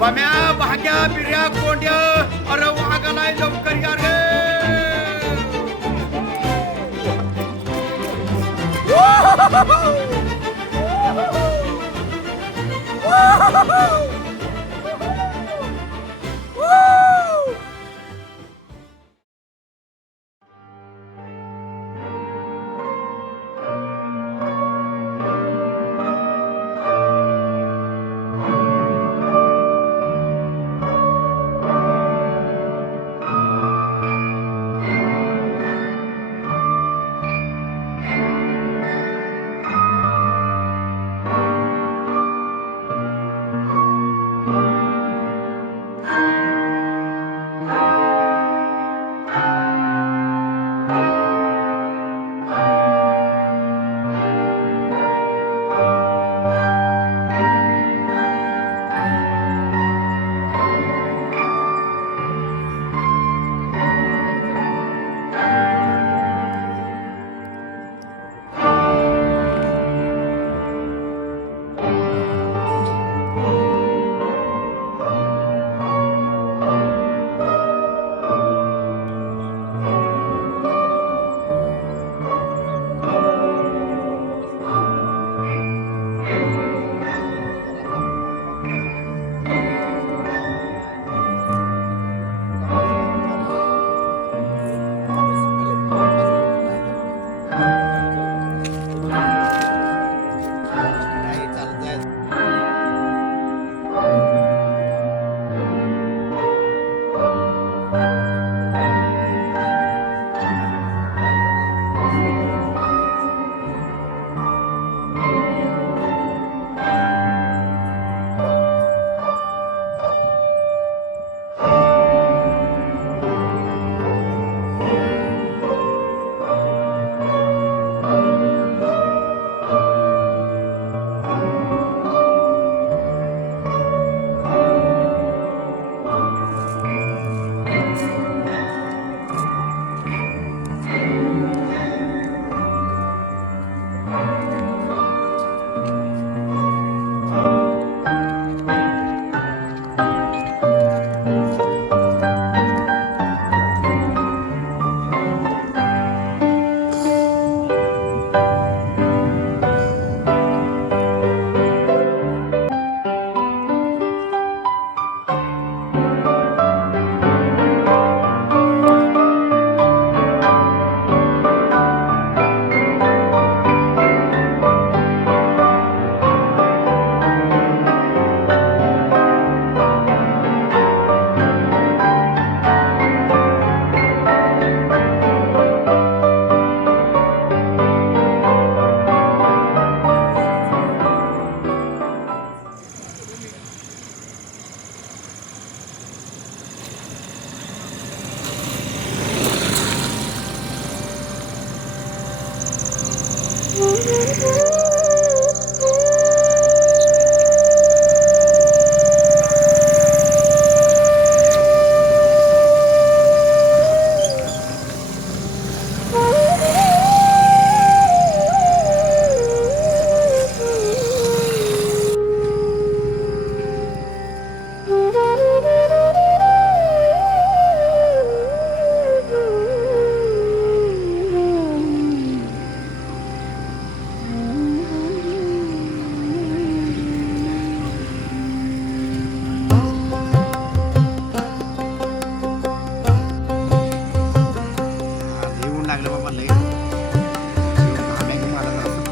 बम्या भाग्या बिर्या कोंड्या अरे वाघालाय लवकर या रे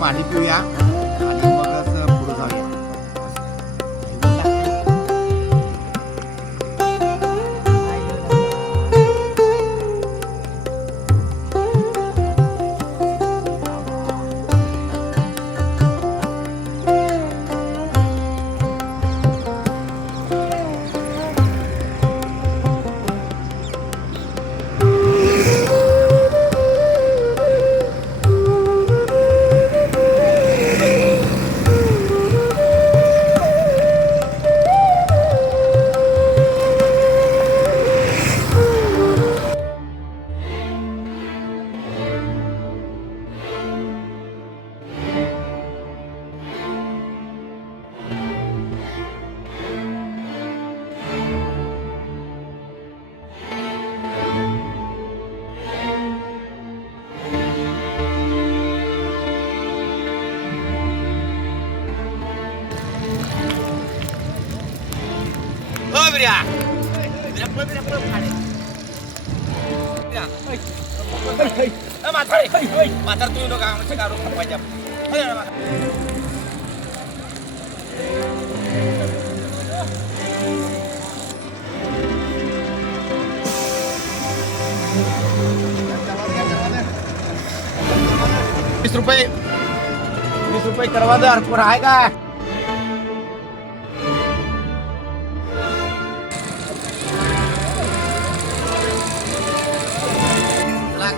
पाणी पिऊया आणि मगच पुढे जाऊया. ₹20 करवा दर कोण आहे का?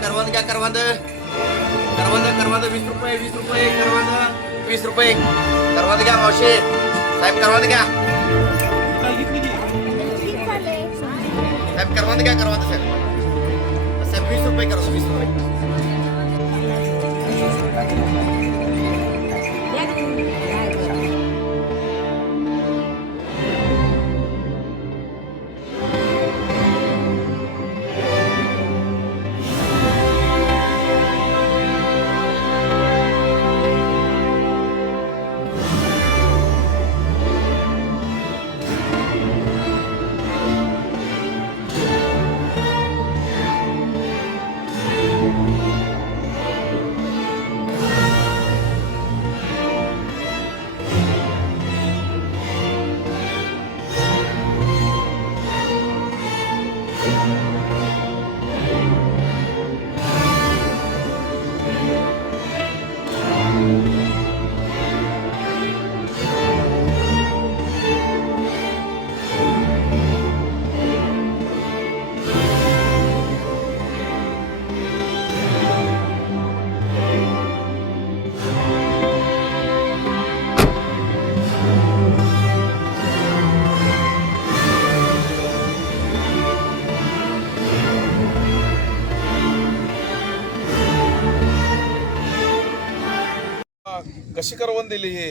करवंद घ्या करवंद करवंद करवंद ₹20 करवंद ₹20 करवंद घ्या मावशी साहेब करवंद घ्या साहेब करवंद घ्या करवंद साहेब ₹20 करा ₹20 कशी करवून दिली हे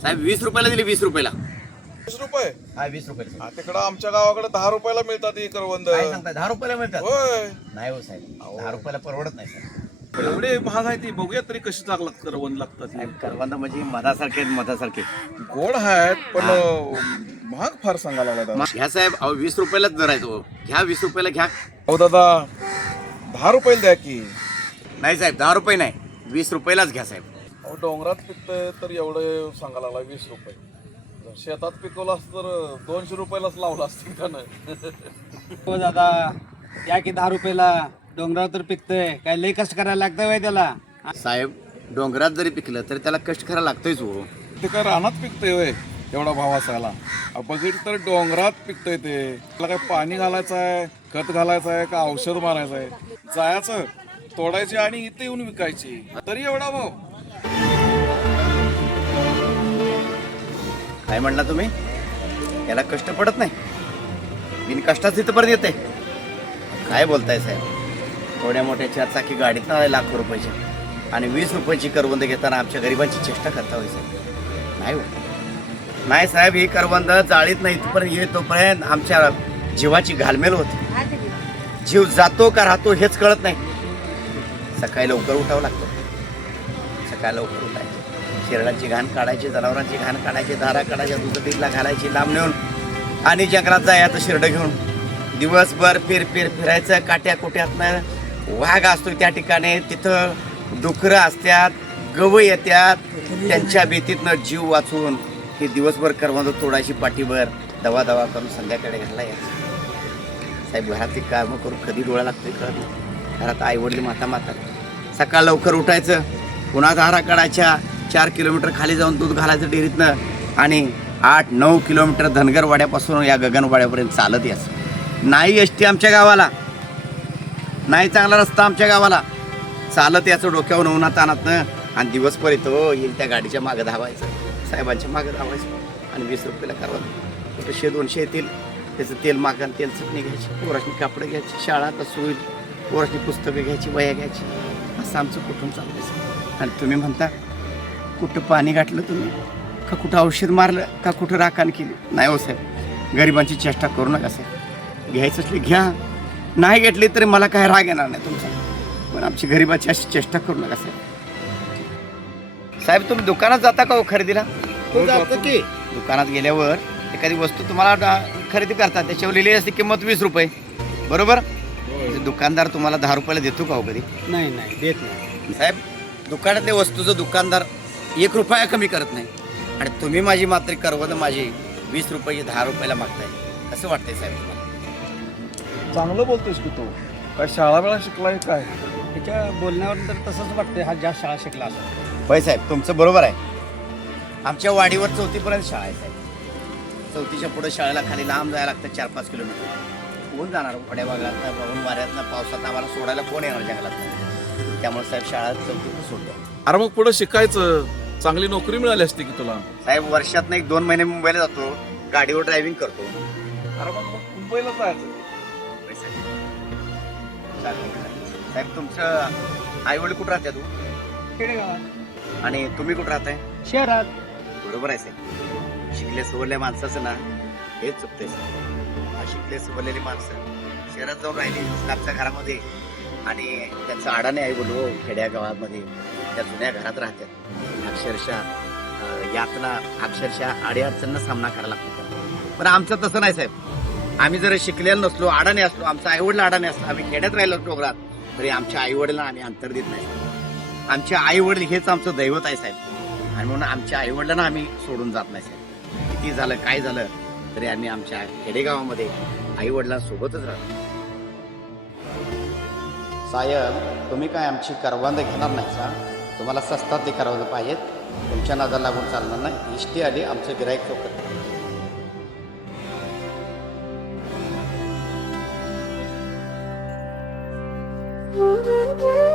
साहेब ₹20 दिली ₹20 ₹20 हा ₹20 तिकडं आमच्या गावाकडे ₹10 मिळतात ही करवंद. काय सांगताय ₹10 मिळतात? होय नाही हो साहेब ₹10 परवडत नाही साहेब. एवढे महाग आहे ती बघूया तरी कशी करवंद लागतात ही. साहेब करवंद म्हणजे मधासारखे गोड आहेत पण महाग फार सांगायला लागला. घ्या साहेब अहो ₹20 दर आहे तो. घ्या ₹20 घ्या. हो दादा ₹10 द्या की. नाही साहेब ₹10 नाही ₹20 घ्या साहेब. अहो डोंगरात पिकतंय तर एवढे सांगायला लागला ₹20. जर शेतात पिकवलं असतं तर ₹200 लावलं असतं का नाही. हो दादा या की ₹10 डोंगरावर तर पिकतंय काय लय कष्ट करायला लागतं वय त्याला. साहेब डोंगरात जरी पिकलं तरी त्याला कष्ट करायला लागतोयच हो. ते काय रानात पिकतंय होय एवढा भाव असायला. बघितलं तर डोंगरात पिकतंय ते. त्याला काय पाणी घालायचं आहे खत घालायचं आहे का औषध मारायचं आहे. जायचं तोडायची आणि इथे येऊन विकायची तरी एवढा भाव. काय म्हणला तुम्ही? त्याला कष्ट पडत नाही बिन कष्टाच इथपर्यंत येते. काय बोलताय साहेब? थोड्या मोठ्या 4 चाकी गाडीत ना लाखो रुपयाची आणि ₹20 करवंद घेताना आमच्या गरिबांची चेष्टा करता होय साहेब? नाही हो नाही साहेब. ही करवंद जाळीत नाही इथपर्यंत येतोपर्यंत आमच्या जीवाची घालमेल होते. जीव जातो का राहतो हेच कळत नाही. सकाळी लवकर उठावं लागतं. सकाळी लवकर उठायचं शेरडांची घाण काढायची जनावरांची घाण काढायची दारा काढायच्या दुधबीजला घालायची लांब नेऊन आणि जंगलात जायचं शिरडं घेऊन दिवसभर फिरायचं. काट्या कोट्यातनं वाघ असतो त्या ठिकाणी तिथं डुकरं असतात गव येत्यात त्यांच्या भीतीतनं जीव वाचून हे दिवसभर करवंद तोडायची पाठीभर दवा करून संध्याकाळी घरला यायचं साहेब. घरातली कामं करून कधी डोळा लागतोय कळत नाही. घरात आई वडील माता सकाळ लवकर उठायचं, पुन्हा धारा काढायच्या, 4 किलोमीटर खाली जाऊन दूध घालायचं डेअरीतनं आणि 8-9 किलोमीटर धनगर वाड्यापासून या गगनवाड्यापर्यंत चालत यायचं. नाही एस टी आमच्या गावाला, नाही चांगला रस्ता आमच्या गावाला, चालत याचं डोक्यावर उन्हात तानातनं आणि दिवसभर येतो येईल त्या गाडीच्या मागं धावायचं, साहेबांच्या मागं धावायचं आणि 20 रुपयाला करावं. कुठं 100-200 येतील, त्याचं तेल मागण, तेल चटणी घ्यायची, पोराशनी कापडं घ्यायची, शाळा कसं होईल, पोराशनी पुस्तकं घ्यायची, वह्या घ्यायची, असं आमचं कुठून चाललं. आणि तुम्ही म्हणता कुठं पाणी गाठलं तुम्ही, का कुठं औषध मारलं, का कुठं राखण केली. नाही हो साहेब, गरिबांची चेष्टा करू नका साहेब. घ्यायचं असली घ्या, नाही घेतली तरी मला काय राग येणार नाही तुमचा, पण आमची गरिबाची अशी चेष्टा करू नका साहेब. साहेब तुम्ही दुकानात जाता का हो खरेदीला? हो, जातो की दुकानात गेल्यावर एखादी वस्तू तुम्हाला खरेदी करतात, त्याच्यावर लिहिली असते किंमत 20 रुपये, बरोबर? दुकानदार तुम्हाला 10 रुपयाला देतो का हो कधी? नाही देत नाही साहेब. दुकानातल्या वस्तूचं दुकानदार 1 रुपया कमी करत नाही आणि तुम्ही माझी मात्र करवत माझी 20 रुपये 10 रुपयाला मागताय, असं वाटतंय साहेब तुम्हाला? चांगलं बोलतोयस की तू. काय शाळा वेळा शिकलाय काय? त्याच्या बोलण्यावर तर तसंच वाटतंय हा जास्त शाळा शिकला असं. होय साहेब, तुमचं बरोबर आहे. आमच्या वाडीवर 4थीपर्यंत शाळा आहे साहेब. 4थीच्या पुढे शाळेला खाली लांब जायला लागतं 4-5 किलोमीटर. कोण जाणार वड्या बागलातनं, पाहून वाऱ्यातनं, पावसात आम्हाला सोडायला कोण येणार जंगलात? त्यामुळे साहेब शाळा 4थीतून सोडल्या. अरे मग पुढे शिकायचं, चांगली नोकरी मिळाली असती की तुला. साहेब वर्षातनं 1-2 महिने मुंबईला जातो, गाडीवर ड्रायव्हिंग करतो. अरे मग मुंबईला जायचं. साहेब तुमचं आई वडील कुठं राहते तू खेडेगावात आणि तुम्ही कुठं राहताय? शहरात. बरोबर आहे साहेब. शिकले सवरल्या माणसाचं ना हेच चुकतंय साहेब. शिकले सवरलेली माणसं शहरात जाऊन राहिली स्लॅबच्या घरामध्ये आणि त्यांचं अडाणे आई वडील खेड्या गावामध्ये त्या जुन्या घरात राहतात. अक्षरशः यातना, अक्षरशः अडीअडचणींना सामना करायला लागतो. पण आमचं तसं नाही साहेब. आम्ही जर शिकलेलो नसलो, अडाणे असलो, आमचं आईवडील अडाणे असलो, आम्ही खेड्यात राहिलो डोंगरात, तरी आमच्या आईवडिलांना आम्ही अंतर देत नाही. आमच्या आईवडील हेच आमचं दैवत आहे साहेब. आणि म्हणून आमच्या आईवडिलांना आम्ही सोडून जात नाही साहेब. किती झालं काय झालं तरी आम्ही आमच्या खेडेगावामध्ये आईवडिलांसोबतच राहतो. साहेब तुम्ही काय आमची करवंद घेणार नाही का? तुम्हाला स्वस्तात ते करवंद पाहिजेत, तुमच्या नादाला लागून चालणार नाही. इष्टी आली आमचं गिराईक चौकत. Thank you.